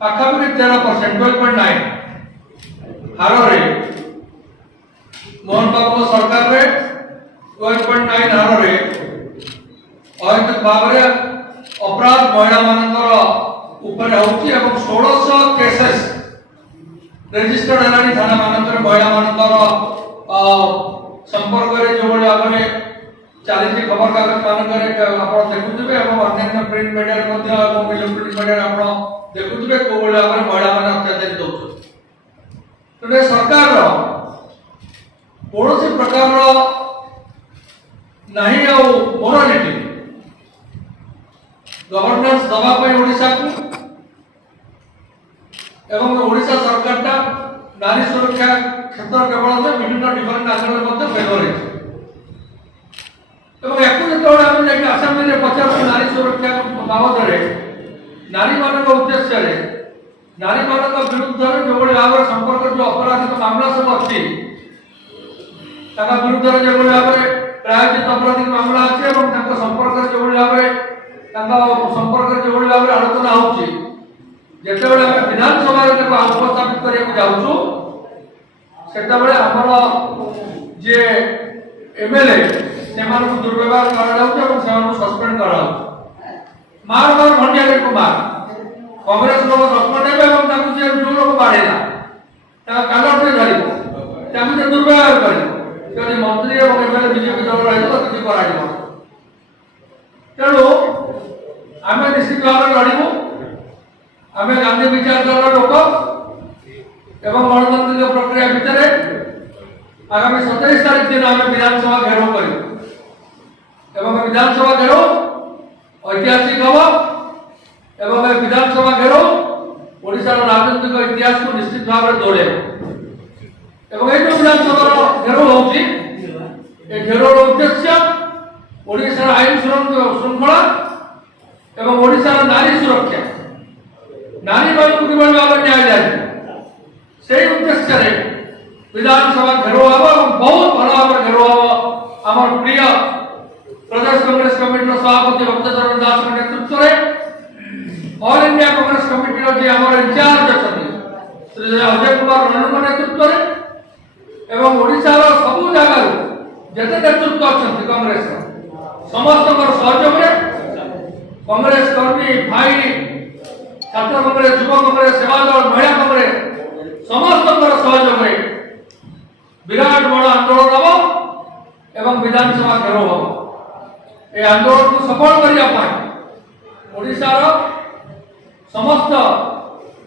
पाखापाखि 13% 12.9 हारे मोहन बाबू सरकार रे 12.9 हारे अहैतुक भाव अपराध महिला मानकर ऊपर होची एवं 1600 केसेस रजिस्टर्ड हलानी थाना मानकर महिला मानकर संपर्क रे जो भाव में चली खबर कागज मानक आप देखुवे अन्य प्रिंट मीडिया इलेक्ट्रोनिक मीडिया आप देखुवे कौ भाव में महिला मैंने अत्याचारित होते सरकार कौन प्रकार नहीं मोरालिटी गवर्नेंस दवाई ओडिशा को एवं ओडिशा सरकार नारी सुरक्षा क्षेत्र केवल विभिन्न डिफरेंट आंदोलन फेवर है आसाम में पचार नारी सुरक्षा बाबद नारी मान उद्देश्य नारी मान विरुद्ध जो भाव संपर्क जो अपराधिक मामला सब अच्छी विरुद्ध जो भाव में प्रायोजित अपराधिक मामला अच्छे संपर्क जो भाव में संपर्क जो भाव में आलोचना होते विधानसभा उपस्थापित करने जाऊँ से एमएलए से दुर्व्यवहार सस्पेंड कर मार मार भंडिया को मार कांग्रेस लोग सस्पेंड है जो लोग बाढ़ेला कालर से धर दुर्व्यवहार कर मंत्री और एमएलए बीजेपी दल रही किसी कर तेणु आम निश्चित भाव में लड़ू आम गांधी विचारधारा लोक एवं गणतांत्रिक प्रक्रिया भितर आगामी 27 तारीख दिन आम विधानसभा घेराव कर विधानसभा घेराव ऐतिहासिक हम एवं विधानसभा घेराव ओडिशार राजनीतिक इतिहास को निश्चित भाव में जोड़े एवं ये विधानसभा घेराव होची घेराव उद्देश्य ओडिशार आईन श्रृंखला एवं ओडिशार नारी सुरक्षा नारी मान को किभली भाव न्याय जाए से उद्देश्य विधानसभा घेराव हम बहुत भल भाव घेराव हम आम प्रिय प्रदेश कांग्रेस कमिटी सभापति भक्तचरण दास नेतृत्व में ऑल इंडिया कांग्रेस कमिटी जी आम इंचार्ज अच्छा श्री अजय कुमार रंजन नेतृत्व में एवं ओडिशार सबू जगार जिते नेतृत्व अच्छा कांग्रेस समस्त सहयोग में कांग्रेस कर्मी भाई छात्र कांग्रेस युव कांग्रेस सेवा दल महिला कांग्रेस समस्त सहयोग में विराट बड़ आंदोलन हम एवं विधानसभा घेराव हम ये आंदोलन को सफल करने ओडिशार समस्त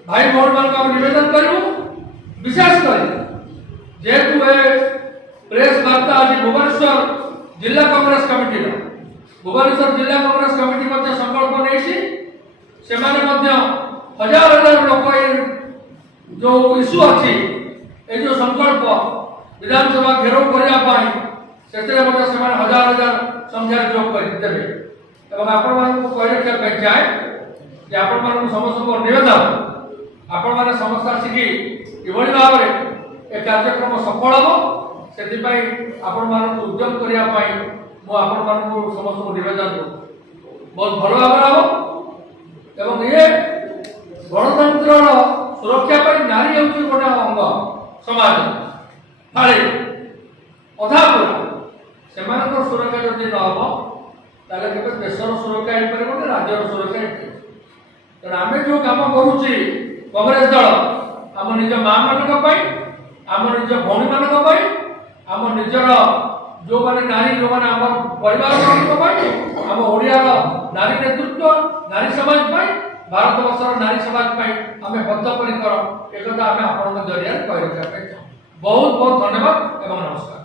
भाई भौणी मान निवेदन करूँ विशेषकर जेहेतु प्रेस वार्ता आज भुवनेश्वर जिला कांग्रेस कमिटी भुवनेश्वर जिला कांग्रेस कमिटी संकल्प नहीं हजार हजार लोक जो इश्यू अच्छी ये जो संकल्प विधानसभा घेराव करने हजार हजार संख्यार जोग करदेवे आपण कहना चाहे कि आपण समस्त निवेदन आपण मैंने समस्त आसिकी किभली भाव में ए कार्यक्रम सफल हम से आपण उद्यम करने समस्त निवेदन बहुत भल भाव हम एवं ये गणतंत्र सुरक्षा नारी हूँ गोटे अंग समाज फाड़े अधा पूरा से सुरक्षा जदि न हम ताले देशर सुरक्षा हो पार राज्यर सुरक्षा तेना आम जो कम करुच्ची कांग्रेस दल आम निज माँ मान आम निज भौणी मान आम निजर जो मैंने नारी जो मैंने आम परिवार आम ओडियार नारी नेतृत्व नारी समाज भारत वर्षर नारी समाज आम बद्धपरिकर एक आम आप जरिया कह बहुत बहुत धन्यवाद एवं नमस्कार।